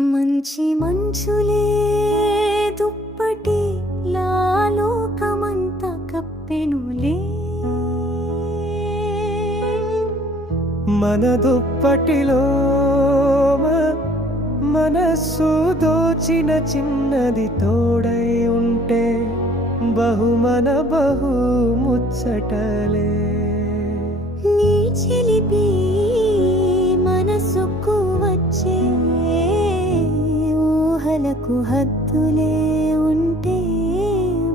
మంచి మంచులే దుప్పటి లాలోకమంత కప్పెనులే. మన దుప్పటిలో మనస్సు దోచిన చిన్నది తోడై ఉంటే బహుమన బహు ముచ్చటలే. నీ చిలిపి ఊహలకు హద్దులే ఉంటే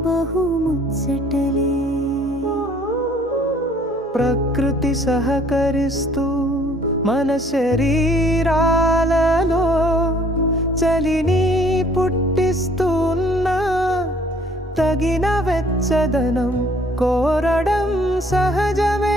బహుముచ్చటలే. ప్రకృతి సహకరిస్తూ మన శరీరాలలో చలిని పుట్టిస్తున్న తగిన వెచ్చదనం కోరడం సహజమే.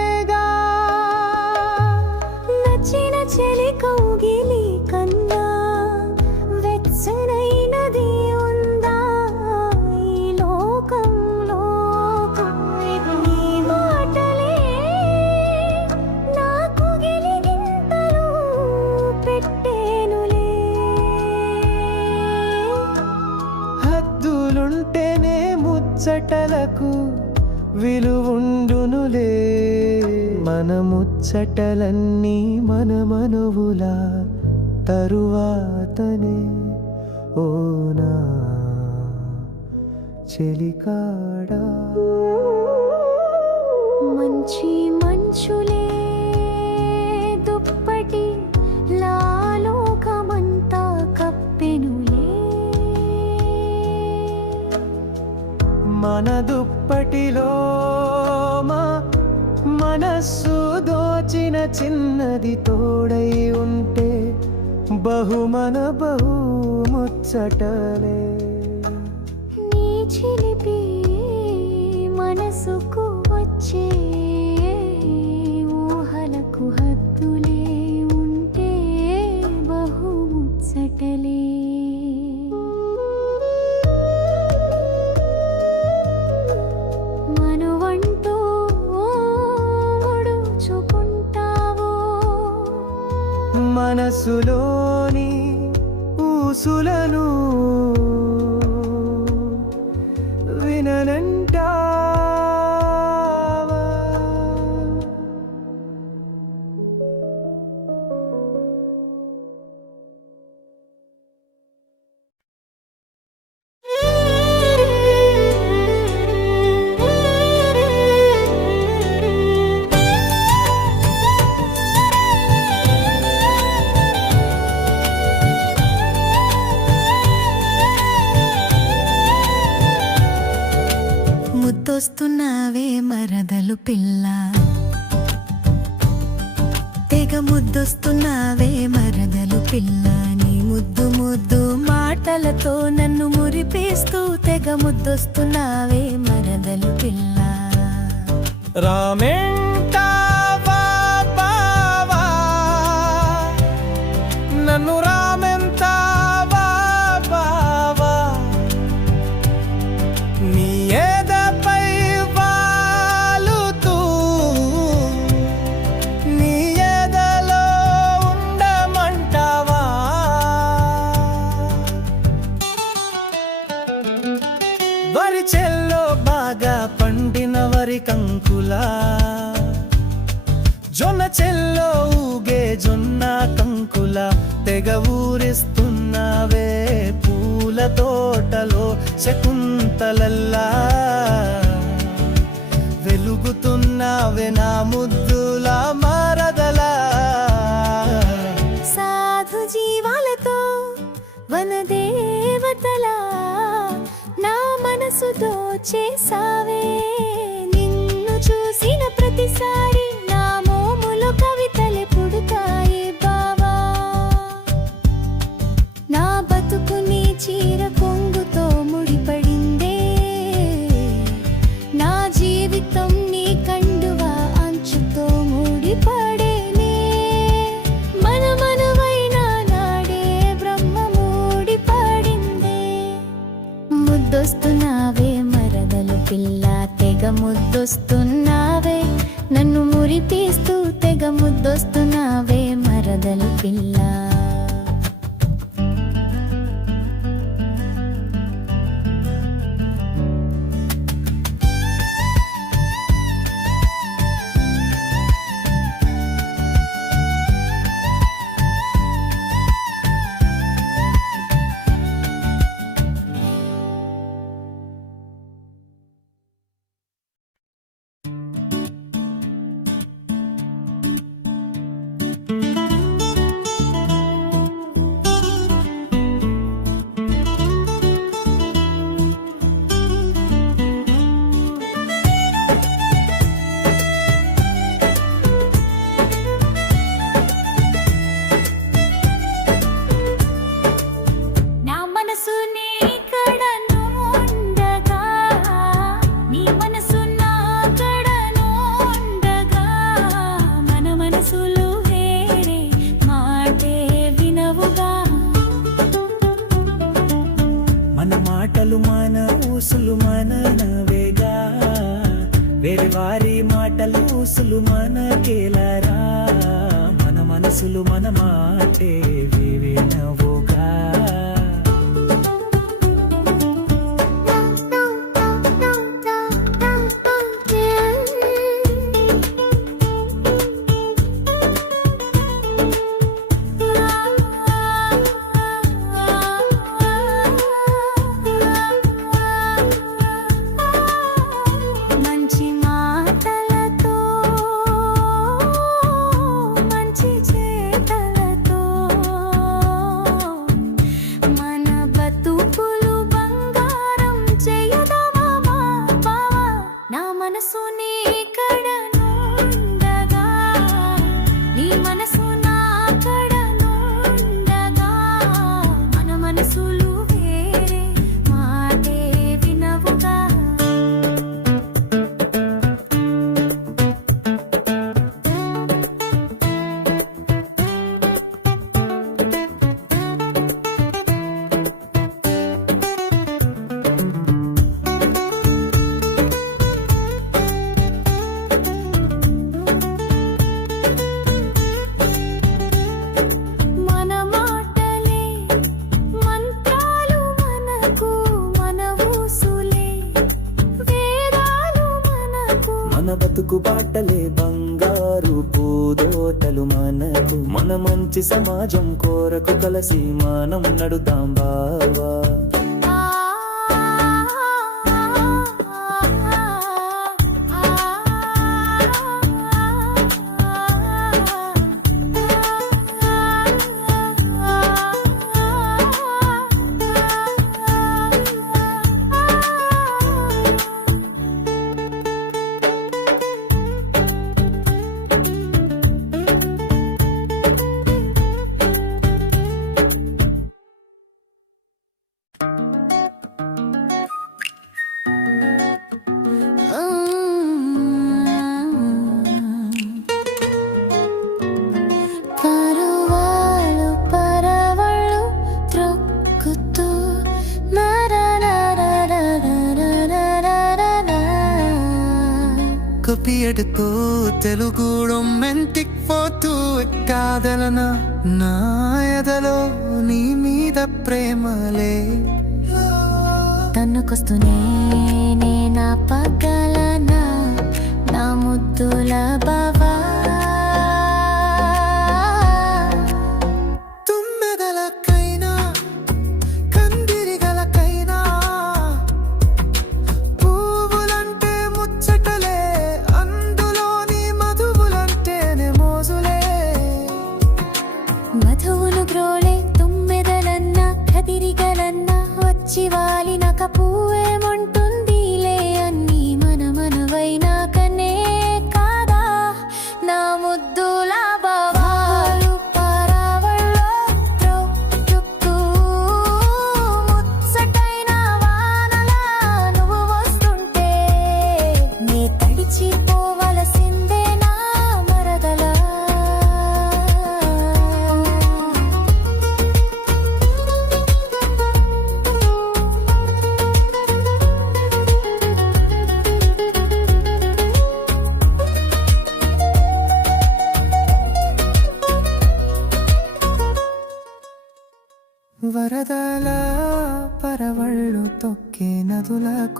ముచ్చటలకు విలువుండునులే. మన ముచ్చటలన్నీ మన మనువులా తరువాతనే. ఓనా చెలికాడా. మన దుప్పటిలో మా మనస్సు దోచిన చిన్నది తోడై ఉంటే బహుమన బహు ముచ్చటలే మనసులోని ఊసుల తెగ ఊరిస్తున్నావే పూల తోటలో శకుంతలల్లా. వెలుగుతున్నావే నా ముద్దుల మరదలా. సాధు జీవాలతో వనదేవతలా నా మనసు దోచేసావే నిన్ను చూసిన ప్రతిసారి సమాజం కోరకు కలసి మానం నడుదాం బావా. просто не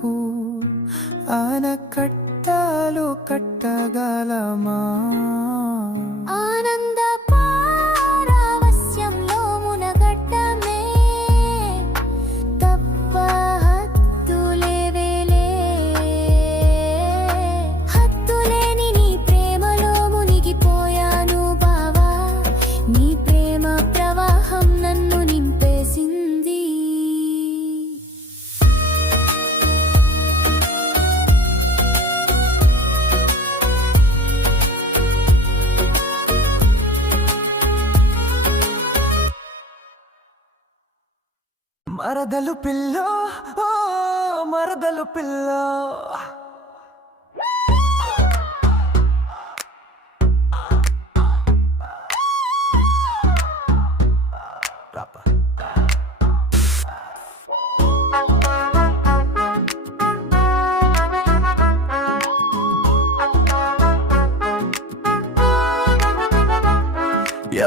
cool. మరదలు పిల్ల మరదలు పిల్ల.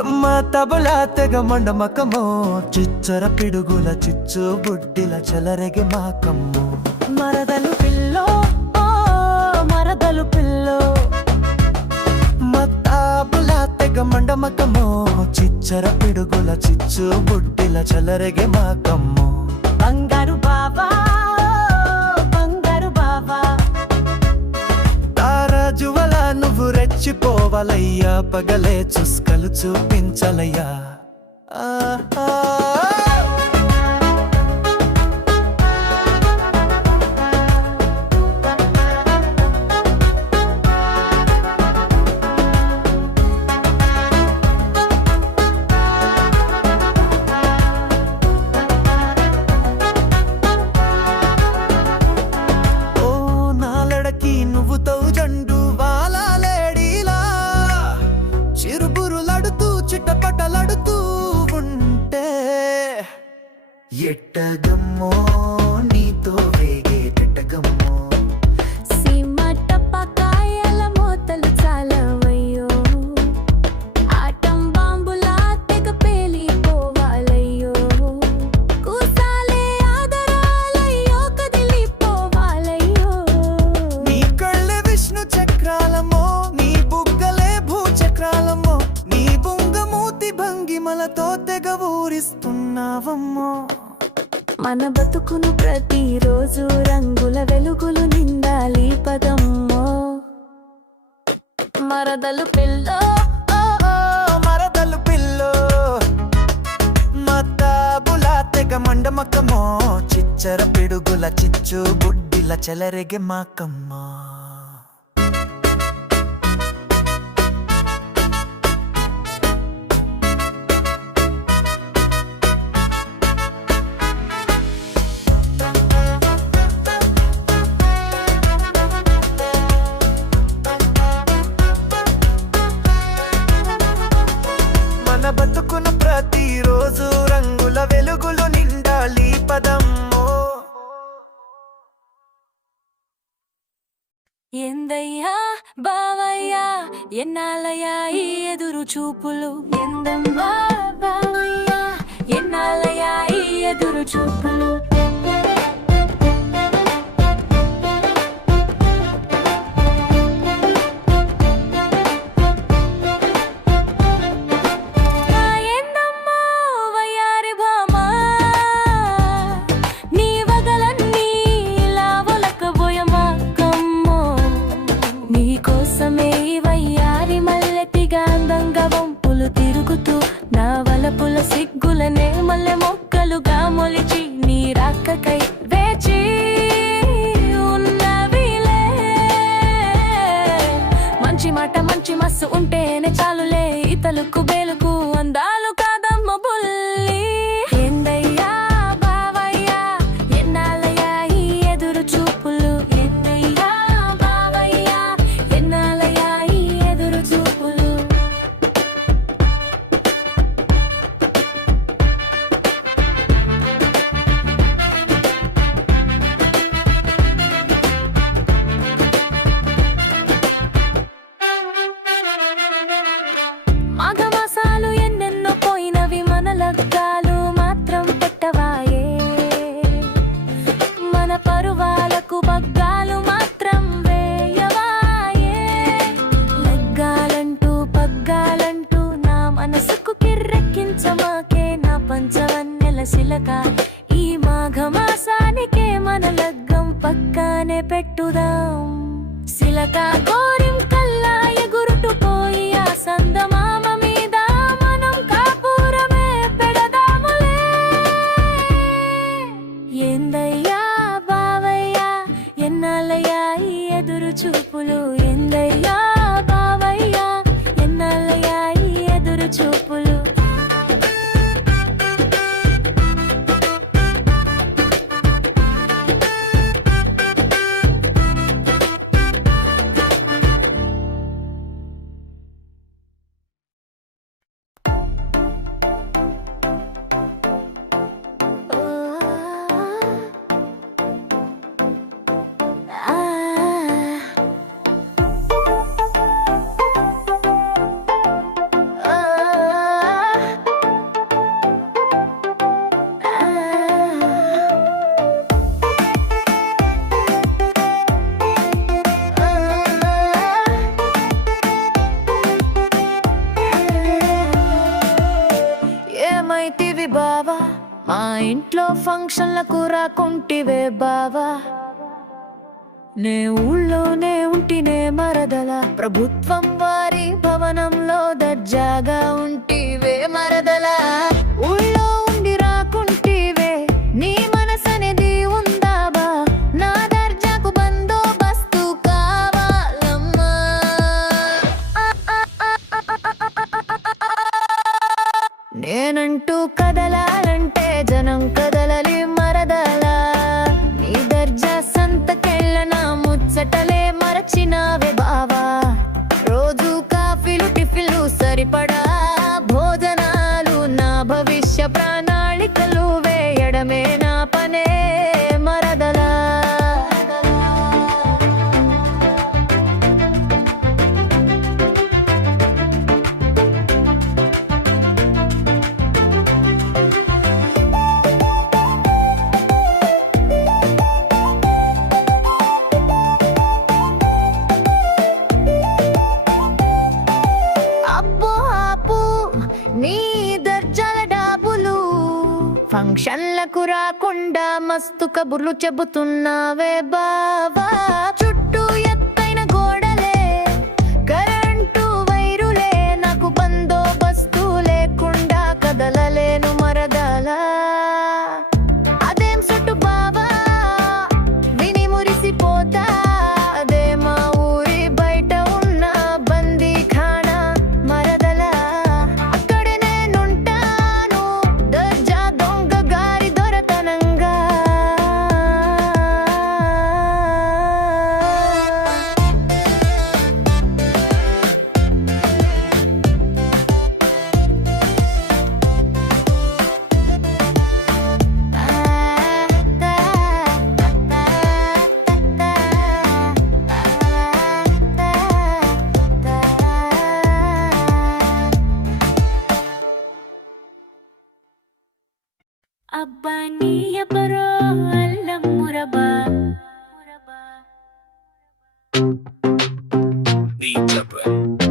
మా తబలా తెగ మండమకమో. చిచ్చర పిడుగుల చిచ్చు బుడ్డిల చెలరెగి మాకమ్మో మరదలు పిల్లో మరదలు పిల్లో. మా తాబులా తెగ మండమకమో. చిచ్చర పిడుగుల చిచ్చు బుడ్డిల చెలరెగి మాకమ్మో బంగారు బాబా బంగారు బాబా తారాజువల నువ్వు రెచ్చిపోవాలయ్యా పగలే చుస్కలు చూపించలయ్యా. మన బతుకును ప్రతిరోజు రంగుల వెలుగులు నిండాలి పదమ్మో. మరదలు పిల్ల మరదలు పిల్లో. మతాబులా తెగ మండమకమో చిచ్చర పిడుగుల చిచ్చు బుడ్డిల చెలరెగె మాకమ్మా. మన బతుకున ప్రతిరోజు రంగుల వెలుగులు నిండాలి పదమ్మో. ఎందయ్యా బావయ్యా ఎన్నాళ్ళయ్యా ఈ ఎదురు చూపులు? ఎందమ్మా బావయ్యా ఎన్నాళ్ళయ్యా ఈ ఎదురు చూపులు? మొక్కలుగా మొలిచి నీ రాకకై వేచి ఉన్నవిలే. మంచి మాట మంచి మస్సు ఉంటేనే చాలులే ఇతలుకు బేలుకు. నా పంచవన్నెల శిలక ఫంక్షన్లకు రాకుంటివే బావా. నే ఊళ్ళోనే ఉంటినే మరదల. ప్రభుత్వం వారి భవనంలో దర్జాగా ఉంటివే మరదల. ఊళ్ళో ఉండి రాకుంటివే నీ మనసనేది ఉందాబా నా దర్జాకు బందోబస్తు కావాలమ్మా. నేనంటూ కదలా కబుర్లు చెబుతున్నావే బావ. మురబా నా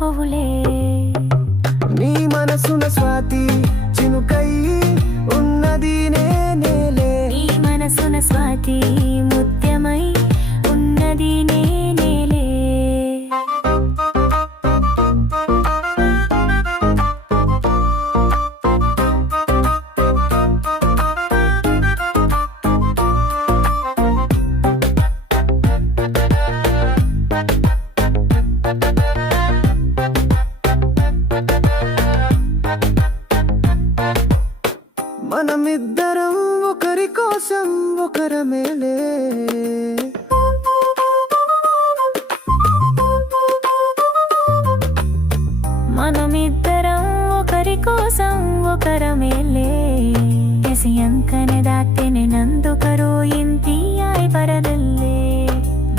నెమలీలా పొవులే. నీ మనసున స్వాతి చినుకై ఉన్నది నేనేలే. నీ మనసున స్వాతి మనమిద్దరం ఒకరి కోసం ఒకరమేలే ಎಸಿ ಅಂಕನದಾಗ್ತೇನೆ ನಂದು ಕರೋ ಇಂತಿ ಆಯ್ ಬರದಲ್ಲೇ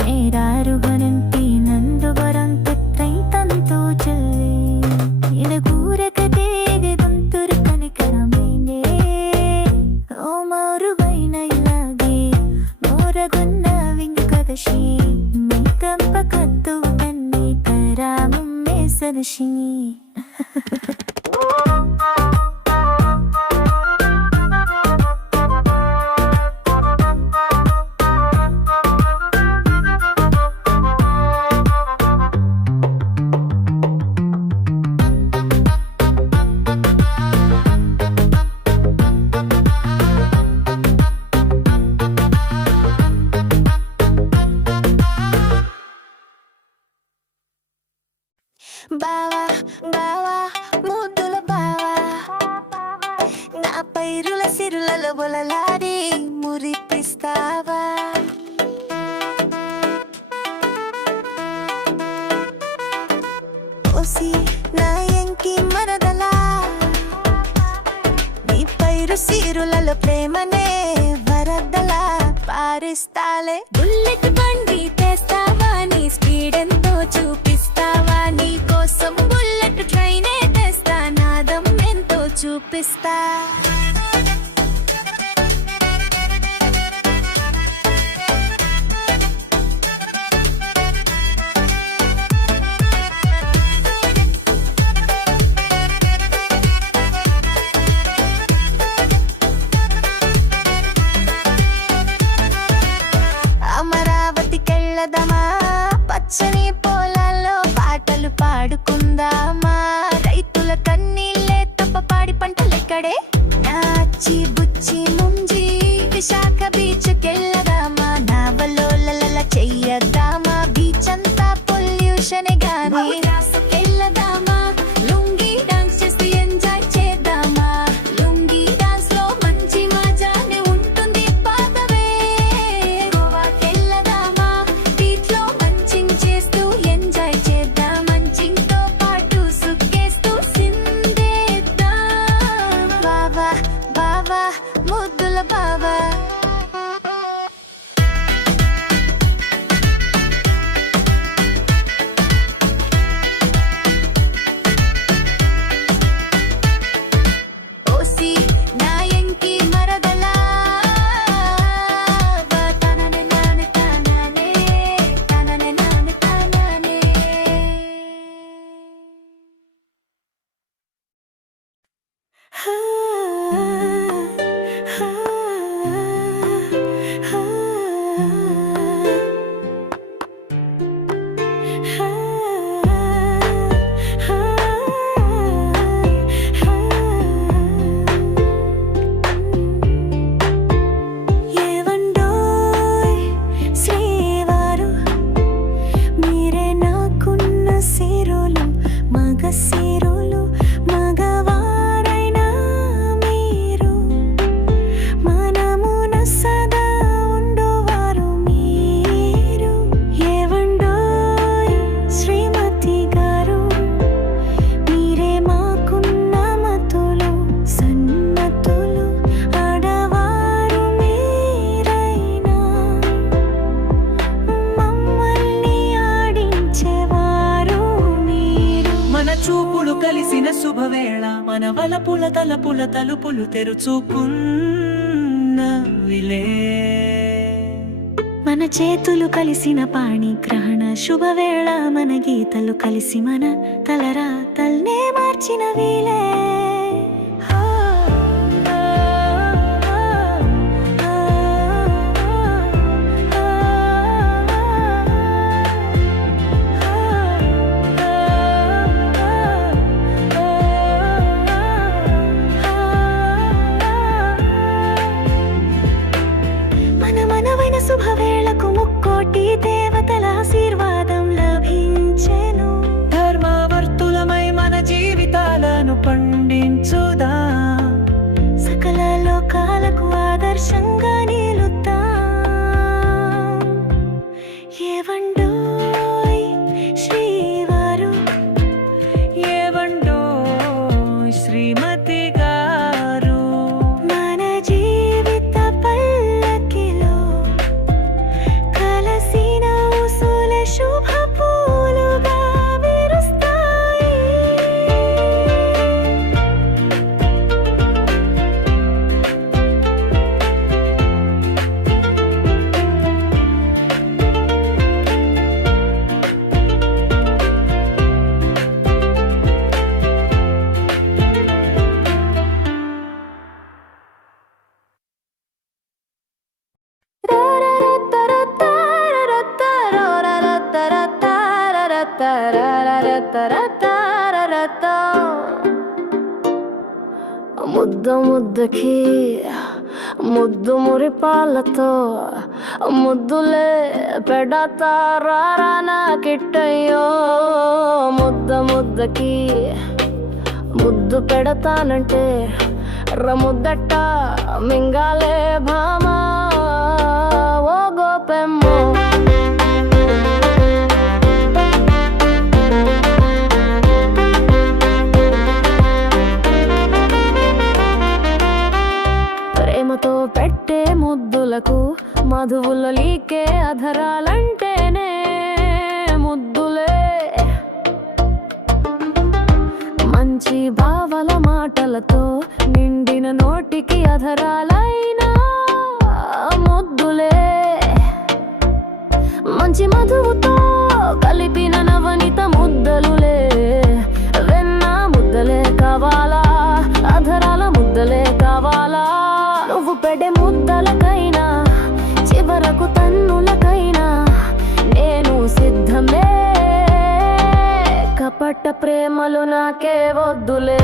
ಮೇರಾರುಗನಂತಿ ನಂದು ಬರಂತೈ ತಂತು ಚಲ್ಲೆ ಇಡಗೂರಕ ತೇಗೆ ದಂತುರು ಕನಿಕರಮೇನೆ ಓ ಮಾರು ಬೈನ ಇಲ್ಲಾಗೆ ಮೋರಗುನ್ನ ವಿಂಗ ಕದಶಿ ಮೇಕಂಪ ಕದ್ದು ಬನ್ನಿ ఉలలాడి మురిపిస్తావా? ఓసి నా ఎంకి మరదలా? నీ పైరు సీరులలో ప్రేమనే వరదలా పారిస్తాలే. బుల్లెట్ బండి తెస్తావా? నీ స్పీడ్ ఎంతో చూపిస్తావా? నీ కోసం బుల్లెట్ ట్రైనే తెస్తా. నాదం ఎంతో చూపిస్తా. కళల తలుపులు తెరుచుకున్నవిలే మన చేతులు కలిసిన పాణి గ్రహణ శుభవేళ మన గీతలు కలిసి మన తలరా తల్నే మార్చినవి ముద్దకి ముద్దు మురిపాలతో ముద్దులే పెడతారా నాకిట్టయ్యో ముద్ద ముద్దకి ముద్దు పెడతానంటే రముద్దట మింగాలే భా ముద్దులకు మధువుల లీకే అధరాలంటేనే ముద్దులే. మంచి భావల మాటలతో నిండిన నోటికి అధరాలైనా ముద్దులే. మంచి మధువుతో కలిపిన నవనిత ముద్దలులే. వెన్న ముద్దలే కావాలా? కపట ప్రేమలు నాకే వద్దులే.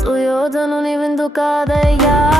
సుయోధనుని విందు కాదయ్యా.